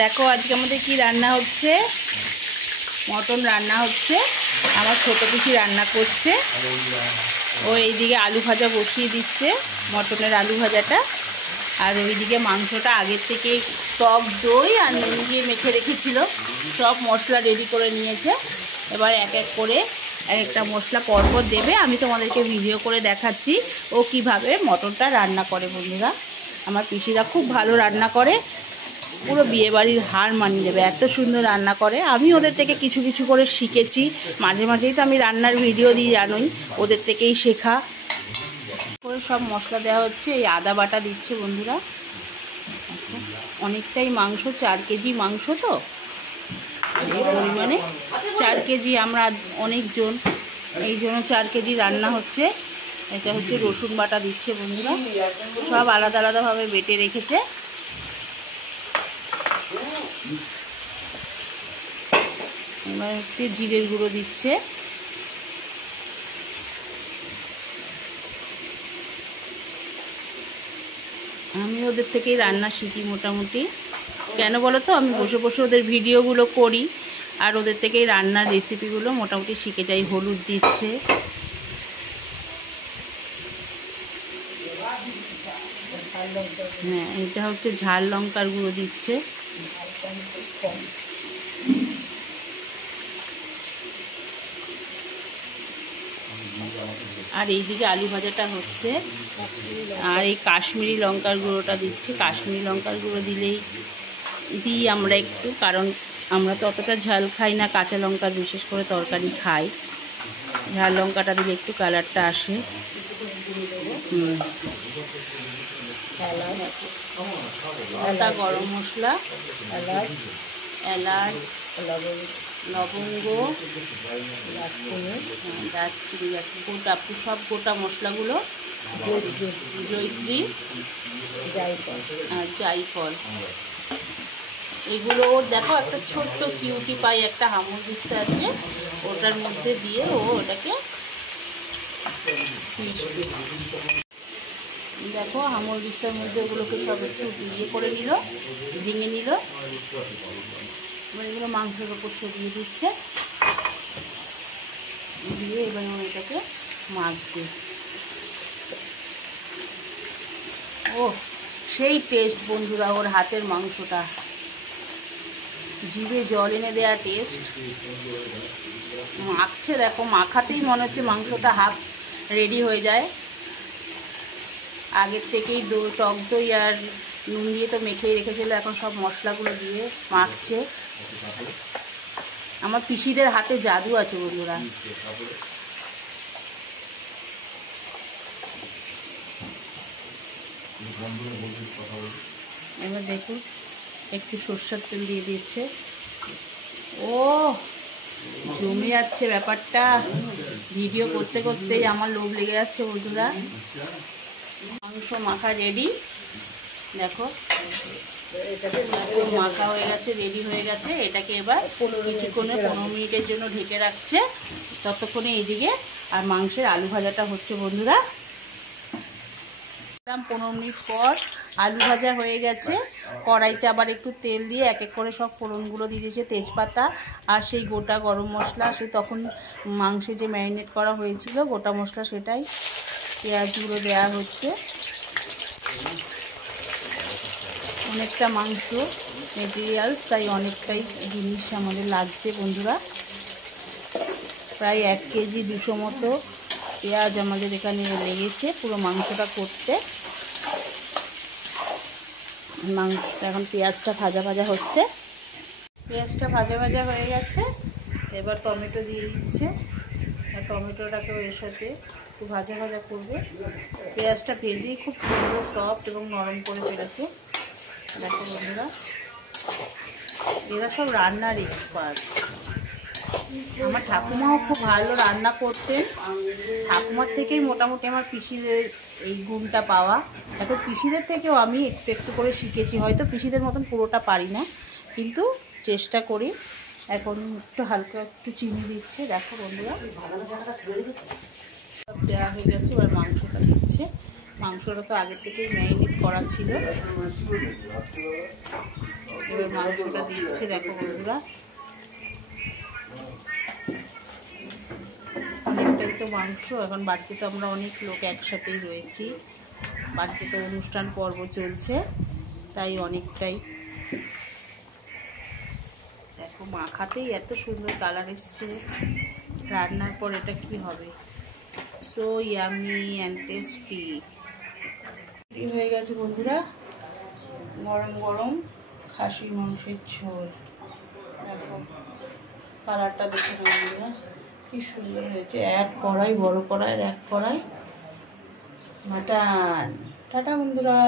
দেখো আজকে আমাদের কি রান্না হচ্ছে, মটন রান্না হচ্ছে। আমার ছোট পিসি রান্না করছে। ও এইদিকে আলু ভাজা বসিয়ে দিচ্ছে, মটনের আলু ভাজাটা। আর ওইদিকে মাংসটা আগের থেকে টক দই আর নুন দিয়ে মেখে রেখেছিল, সব মশলা রেডি করে নিয়েছে। এবার এক এক করে এক একটা মশলা পরপর দেবে। আমি তোমাদেরকে ভিডিও করে দেখাচ্ছি ও কিভাবে মটনটা রান্না করে। বন্ধুরা, আমার পিসিরা খুব ভালো রান্না করে, পুরো বিয়েবাড়ির হার মানিয়ে দেবে, এত সুন্দর রান্না করে। আমি ওদের থেকে কিছু কিছু করে শিখেছি। মাঝে মাঝেই তো আমি রান্নার ভিডিও দিই, জানোই, ওদের থেকেই শেখা। করে সব মশলা দেওয়া হচ্ছে। এই আদা বাটা দিচ্ছে বন্ধুরা। অনেকটাই মাংস, 4 কেজি মাংস, তো এই পরিমাণে 4 কেজি, আমরা অনেকজন, এই জন্য 4 কেজি রান্না হচ্ছে। এটা হচ্ছে রসুন বাটা দিচ্ছে বন্ধুরা, সব আলাদা আলাদাভাবে বেটে রেখেছে। এবার একটু জিরের গুঁড়ো দিচ্ছে। আমি ওদের থেকেই রান্না শিখি মোটামুটি। কেন বলো তো, আমি বসে বসে ওদের ভিডিওগুলো করি আর ওদের থেকেই রান্নার রেসিপিগুলো মোটামুটি শিখে যাই। হলুদ দিচ্ছে, হ্যাঁ, এটা হচ্ছে ঝাল লঙ্কার গুঁড়ো দিচ্ছে। আর এইদিকে আলু ভাজাটা হচ্ছে। আর এই কাশ্মীরি লঙ্কার গুঁড়োটা দিচ্ছে। কাশ্মীরি লঙ্কার গুঁড়ো দিই আমরা একটু, কারণ আমরা তো অতটা ঝাল খাই না, কাঁচা লঙ্কা বিশেষ করে তরকারি খাই। ঝাল লঙ্কাটা দিলে একটু কালারটা আসে। গোটা গরম মশলা, এলাচ, লবঙ্গ, দারচিনি, গোটা সব গোটা মশলাগুলো, জয়িত্রী, জায়ফল, এগুলো দেখো একটা ছোট্ট কিউটি পাই, একটা হামল দিস্তা আছে, ওটার মধ্যে দিয়ে ও ওটাকে দেখো হামল দিস্তার মধ্যে ওগুলোকে সব একটু ইয়ে করে নিল, ভেঙে নিল। এবার এগুলো মাংসের ওপর ছড়িয়ে দিচ্ছে, দিয়ে এবার এটাকে মাখবে। ও সেই টেস্ট বন্ধুরা, ওর হাতের মাংসটা জিভে জল এনে দেওয়া টেস্ট। মাখছে দেখো, মাখাতেই মনে হচ্ছে মাংসটা হাফ রেডি হয়ে যায়। আগের থেকেই টক দই আর নুন দিয়ে তো মেখেই রেখেছিল, এখন সব মশলাগুলো দিয়ে মাখছে। আমার পিসিদের হাতে জাদু আছে বন্ধুরা। এবার দেখুন একটু সরষের তেল দিয়ে দিচ্ছে। ও জমে যাচ্ছে ব্যাপারটা, ভিডিও করতে করতেই আমার লোভ লেগে যাচ্ছে বন্ধুরা। মাংস মাখা রেডি, দেখো মাখা হয়ে গেছে, রেডি হয়ে গেছে। এটাকে এবার কিছুক্ষণে 15 মিনিটের জন্য ঢেকে রাখছে। ততক্ষণে এইদিকে আর মাংসের আলু ভাজাটা হচ্ছে বন্ধুরা। 15 মিনিট পর আলু ভাজা হয়ে গেছে। কড়াইতে আবার একটু তেল দিয়ে এক এক করে সব ফোড়নগুলো দিয়ে দিয়েছে, তেজপাতা আর সেই গোটা গরম মশলা, সেই তখন মাংসে যে ম্যারিনেট করা হয়েছিল গোটা মশলা, সেটাই পেঁয়াজগুলো দেওয়া হচ্ছে। অনেকটা মাংস মেটেরিয়ালস, তাই অনেকটাই জিনিস আমাদের লাগছে বন্ধুরা। প্রায় 1 কেজি 200 মতো পেঁয়াজ আমাদের এখানে লেগেছে পুরো মাংসটা করতে। মাংসটা এখন পেঁয়াজটা ভাজা ভাজা হচ্ছে। পেঁয়াজটা ভাজা ভাজা হয়ে গেছে, এবার টমেটো দিয়ে দিচ্ছে। টমেটোটাকেও এর সাথে একটু ভাজা ভাজা করবে। পেঁয়াজটা ভেজেই খুব সুন্দর সফট এবং নরম করে ফেলেছে। দেখো বন্ধুরা, এরা সব রান্নার এক্সপার্ট। আমার ঠাকুমাও খুব ভালো রান্না করতেন, ঠাকুমার থেকেই মোটামুটি আমার পিসিদের এই গুণটা পাওয়া। এখন পিসিদের থেকেও আমি একটু একটু করে শিখেছি, হয়তো পিসিদের মতন পুরোটা পারি না, কিন্তু চেষ্টা করি। এখন একটু হালকা একটু চিনি দিচ্ছে। দেখো বন্ধুরা, সব দেওয়া হয়ে গেছে। এবার মাংসটা দিচ্ছে। মাংসটা তো আগের থেকেই ম্যারিনেট করা ছিল, এবার মাংসটা দিচ্ছে, দেখো বন্ধুরা অনেকটাই তো মাংস। এখন বাড়িতে তো আমরা অনেক লোক একসাথেই রয়েছি, বাড়িতে তো অনুষ্ঠান পর্ব চলছে, তাই অনেকটাই। দেখো মাখাতেই এত সুন্দর কালার এসছে, রান্নার পর এটা কি হবে, সো ইয়ামি অ্যান্ড টেস্টি। হয়ে গেছে বন্ধুরা গরম গরম খাসির মাংসের ঝোল। দেখো কালারটা দেখে নাও বন্ধুরা, কি সুন্দর হয়েছে। এক কড়াই, বড় কড়াইয়ের এক কড়াই মাটন। টাটা বন্ধুরা।